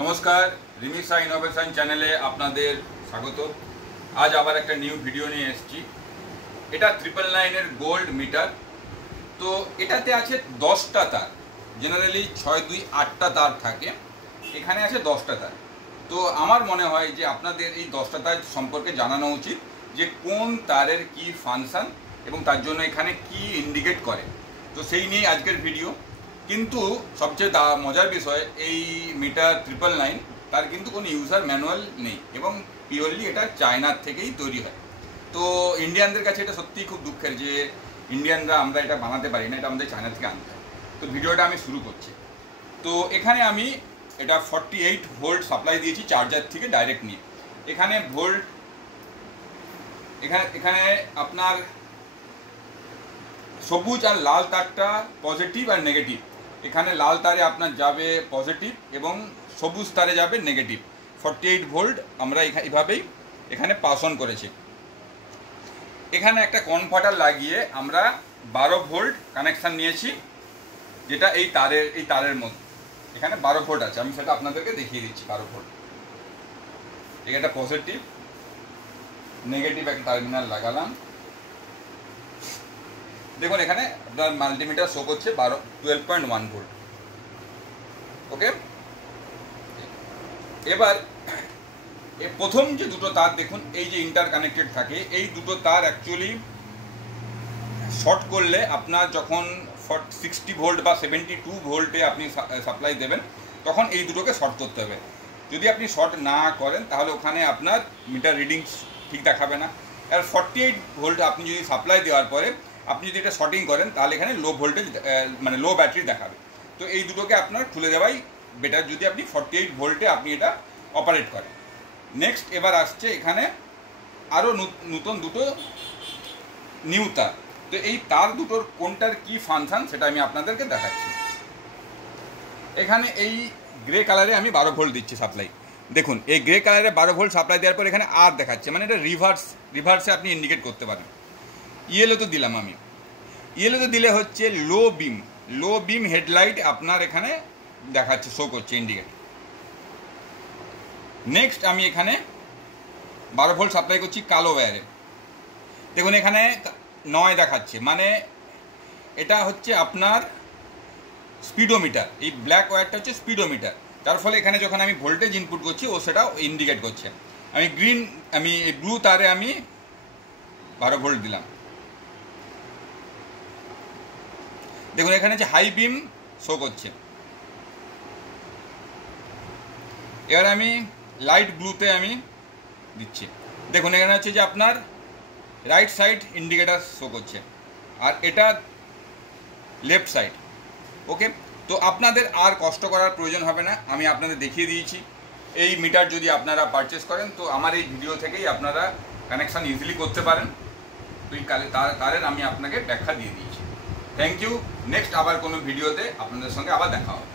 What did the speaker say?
নমস্কার, রিমিসা ইনোভেশন চ্যানেলে আপনাদের স্বাগত। আজ আবার একটা নিউ ভিডিও নিয়ে এসেছি। এটা 999 এর গোল্ড মিটার। তো এটাতে আছে 10টা তার। জেনারেলি 6, 2, 8টা তার থাকে, এখানে আছে 10টা তার। তো আমার মনে হয় যে আপনাদের এই 10টা তার সম্পর্কে জানানো উচিত, যে কোন তারের কি ফাংশন এবং তার জন্য এখানে কি ইন্ডিকেট করে। তো সেই নিয়েই আজকের ভিডিও। কিন্তু সবচেয়ে মজার বিষয়, এই মিটার 999 তার কিন্তু কোনো ইউজার ম্যানুয়াল নেই এবং পিওরলি এটা চায়নার থেকেই তৈরি হয়। তো ইন্ডিয়ানদের কাছে এটা সত্যিই খুব দুঃখের যে ইন্ডিয়ানরা আমরা এটা বানাতে পারি না, এটা আমাদের চায়না থেকে আনতে হয়। তো ভিডিওটা আমি শুরু করছি। তো এখানে আমি এটা 48 ভোল্ট সাপ্লাই দিয়েছি চার্জার থেকে ডাইরেক্ট নিয়ে। এখানে ভোল্ট এখানে আপনার সবুজ আর লাল তারটা পজিটিভ আর নেগেটিভ। এখানে লাল তারে আপনার যাবে পজিটিভ এবং সবুজ তারে যাবে নেগেটিভ। 48 ভোল্ট আমরা এইভাবেই এখানে পাস অন করেছি। এখানে একটা কনভার্টার লাগিয়ে আমরা 12 ভোল্ট কানেকশান নিয়েছি, যেটা এই তারের মধ্যে এখানে 12 ভোল্ট আছে। আমি সেটা আপনাদেরকে দেখিয়ে দিচ্ছি। 12 ভোল্ট, এটা পজিটিভ নেগেটিভ একটা টার্মিনাল লাগালাম। দেখুন এখানে আপনার মাল্টিমিটার শো করছে 12.1 ভোল্ট। ওকে, এবার প্রথম যে দুটো তার দেখুন, এই যে ইন্টার কানেক্টেড থাকে, এই দুটো তার অ্যাকচুয়ালি শর্ট করলে আপনার যখন 60 ভোল্ট বা 72 ভোল্টে আপনি সাপ্লাই দেবেন, তখন এই দুটোকে শর্ট করতে হবে। যদি আপনি শর্ট না করেন তাহলে ওখানে আপনার মিটার রিডিংস ঠিক দেখাবে না। আর 48 ভোল্ট আপনি যদি সাপ্লাই দেওয়ার পরে আপনি যদি এটা শর্টিং করেন তাহলে এখানে লো ভোল্টেজ মানে লো ব্যাটারি দেখাবে। তো এই দুটোকে আপনার খুলে দেওয়াই বেটার যদি আপনি 48 ভোল্টে আপনি এটা অপারেট করেন। নেক্সট এবার আসছে এখানে আরও নতুন দুটো নিউ তার। তো এই তার দুটোর কোনটার কি ফাংশন সেটা আমি আপনাদেরকে দেখাচ্ছি। এখানে এই গ্রে কালারে আমি 12 ভোল্ট দিচ্ছি সাপ্লাই। দেখুন এই গ্রে কালারে 12 ভোল্ট সাপ্লাই দেওয়ার পর এখানে আর দেখাচ্ছে, মানে এটা রিভার্সে আপনি ইন্ডিকেট করতে পারেন। ইয়েলোতে দিলাম আমি। ইয়েলোতে দিলে হচ্ছে লো বিম হেডলাইট আপনার এখানে দেখাচ্ছে, শো করছে ইন্ডিকেট। নেক্সট আমি এখানে 12 ভোল্ট সাপ্লাই করছি কালো ওয়্যারে। দেখুন এখানে 9 দেখাচ্ছে, মানে এটা হচ্ছে আপনার স্পিডোমিটার। এই ব্ল্যাক ওয়্যারটা হচ্ছে স্পিডোমিটার, তার ফলে এখানে যখন আমি ভোল্টেজ ইনপুট করছি ও সেটাও ইন্ডিকেট করছে। আমি ব্লু তারে আমি 12 ভোল্ট দিলাম। দেখুন এখানে যে হাই বিম শো করছে। এবার আমি লাইট ব্লুতে আমি দিচ্ছি। দেখুন এখানে হচ্ছে যে আপনার রাইট সাইড ইন্ডিকেটার শো করছে আর এটা লেফট সাইড। ওকে, তো আপনাদের আর কষ্ট করার প্রয়োজন হবে না, আমি আপনাদের দেখিয়ে দিয়েছি। এই মিটার যদি আপনারা পারচেস করেন তো আমার এই ভিডিও থেকেই আপনারা কানেকশান ইজিলি করতে পারেন। তো এই তারের আমি আপনাকে ব্যাখ্যা দিয়ে দিয়েছি। Thank you. নেক্সট আবার কোনো ভিডিওতে আপনাদের সঙ্গে আবার দেখা হবে।